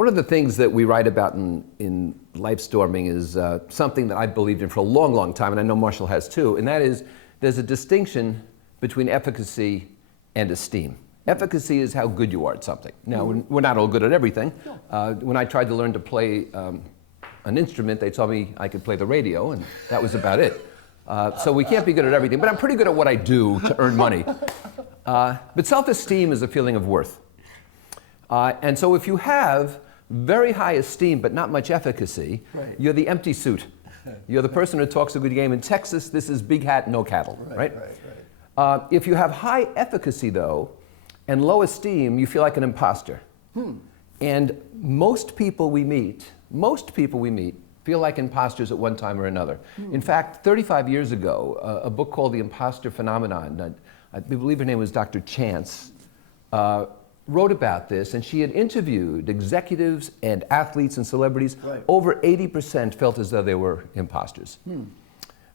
One of the things that we write about in Lifestorming is something that I've believed in for a long, long time, and I know Marshall has too, and that is there's a distinction between efficacy and esteem. Efficacy is how good you are at something. Now, we're not all good at everything. When I tried to learn to play an instrument, they told me I could play the radio, and that was about it. So we can't be good at everything, but I'm pretty good at what I do to earn money. But self-esteem is a feeling of worth. And so if you have very high esteem but not much efficacy, you're the empty suit. You're the person who talks a good game. In Texas, this is big hat, no cattle, right? If you have high efficacy, though, and low esteem, you feel like an imposter. And most people we meet feel like imposters at one time or another. In fact, 35 years ago, a book called The Imposter Phenomenon, I believe her name was Dr. Chance, wrote about this, and she had interviewed executives and athletes and celebrities. Over 80% felt as though they were imposters.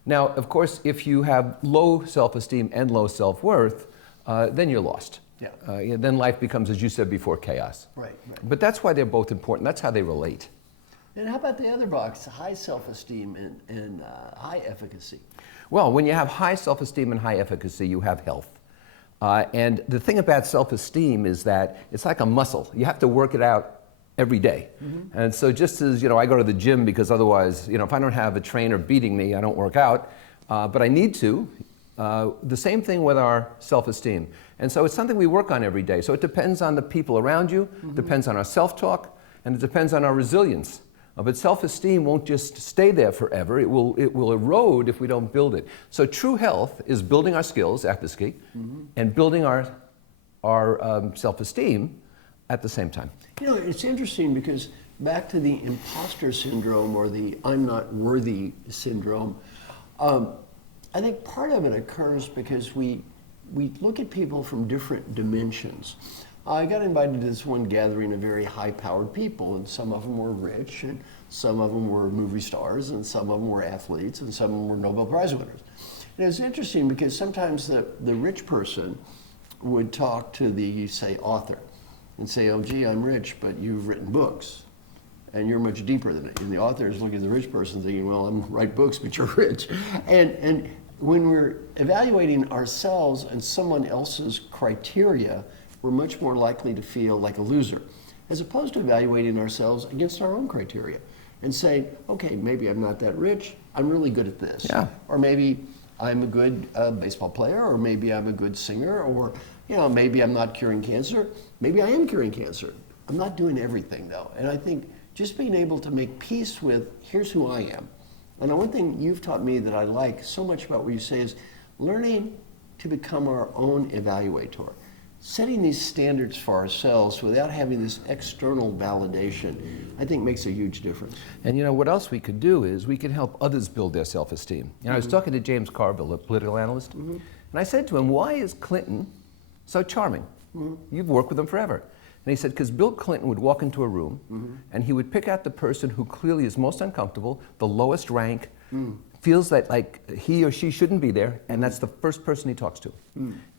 Now, of course, if you have low self-esteem and low self-worth, then you're lost. Then life becomes, as you said before, chaos. But that's why they're both important. That's how they relate. And how about the other box, high self-esteem and high efficacy? Well, when you have high self-esteem and high efficacy, you have health. And the thing about self-esteem is that it's like a muscle. You have to work it out every day. And so just as, I go to the gym because otherwise, if I don't have a trainer beating me, I don't work out. But I need to. The same thing with our self-esteem. And so it's something we work on every day. So it depends on the people around you, depends on our self-talk, and it depends on our resilience. But self-esteem won't just stay there forever. It will erode if we don't build it. So true health is building our skills, efficacy, and building our self-esteem at the same time. It's interesting because back to the imposter syndrome or the I'm not worthy syndrome, I think part of it occurs because we look at people from different dimensions. I got invited to this one gathering of very high-powered people, and some of them were rich, and some of them were movie stars, and some of them were athletes, and some of them were Nobel Prize winners. And it was interesting because sometimes the rich person would talk to the, say, author and say, oh, gee, I'm rich, but you've written books, and you're much deeper than it. And the author is looking at the rich person thinking, well, I'm write books, but you're rich. And when we're evaluating ourselves and someone else's criteria, we're much more likely to feel like a loser, as opposed to evaluating ourselves against our own criteria and saying, okay, maybe I'm not that rich, I'm really good at this. Or maybe I'm a good baseball player, or maybe I'm a good singer, or maybe I'm not curing cancer, maybe I am curing cancer. I'm not doing everything though. And I think just being able to make peace with, here's who I am. And one thing you've taught me that I like so much about what you say is learning to become our own evaluator. Setting these standards for ourselves without having this external validation, I think makes a huge difference. And what else we could do is we could help others build their self-esteem. I was talking to James Carville, a political analyst, and I said to him, why is Clinton so charming? You've worked with him forever. And he said, because Bill Clinton would walk into a room and he would pick out the person who clearly is most uncomfortable, the lowest rank, feels that like he or she shouldn't be there, and that's the first person he talks to.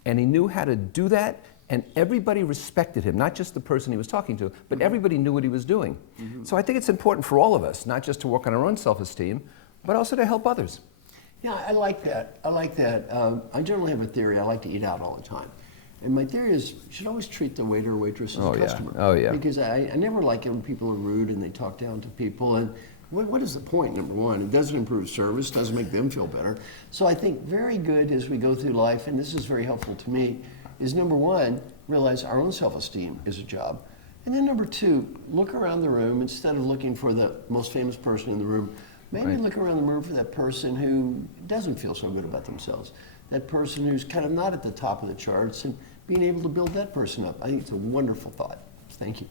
And he knew how to do that, and everybody respected him, not just the person he was talking to, but everybody knew what he was doing. So I think it's important for all of us, not just to work on our own self-esteem, but also to help others. Yeah, I like that. I generally have a theory. I like to eat out all the time. And my theory is you should always treat the waiter or waitress as a customer. Because I never like it when people are rude and they talk down to people. And what is the point, number one? It doesn't improve service, doesn't make them feel better. So I think very good as we go through life, and this is very helpful to me, is number one, realize our own self-esteem is a job. And then number two, look around the room instead of looking for the most famous person in the room. Maybe look around the room for that person who doesn't feel so good about themselves. That person who's kind of not at the top of the charts, and being able to build that person up. I think it's a wonderful thought. Thank you.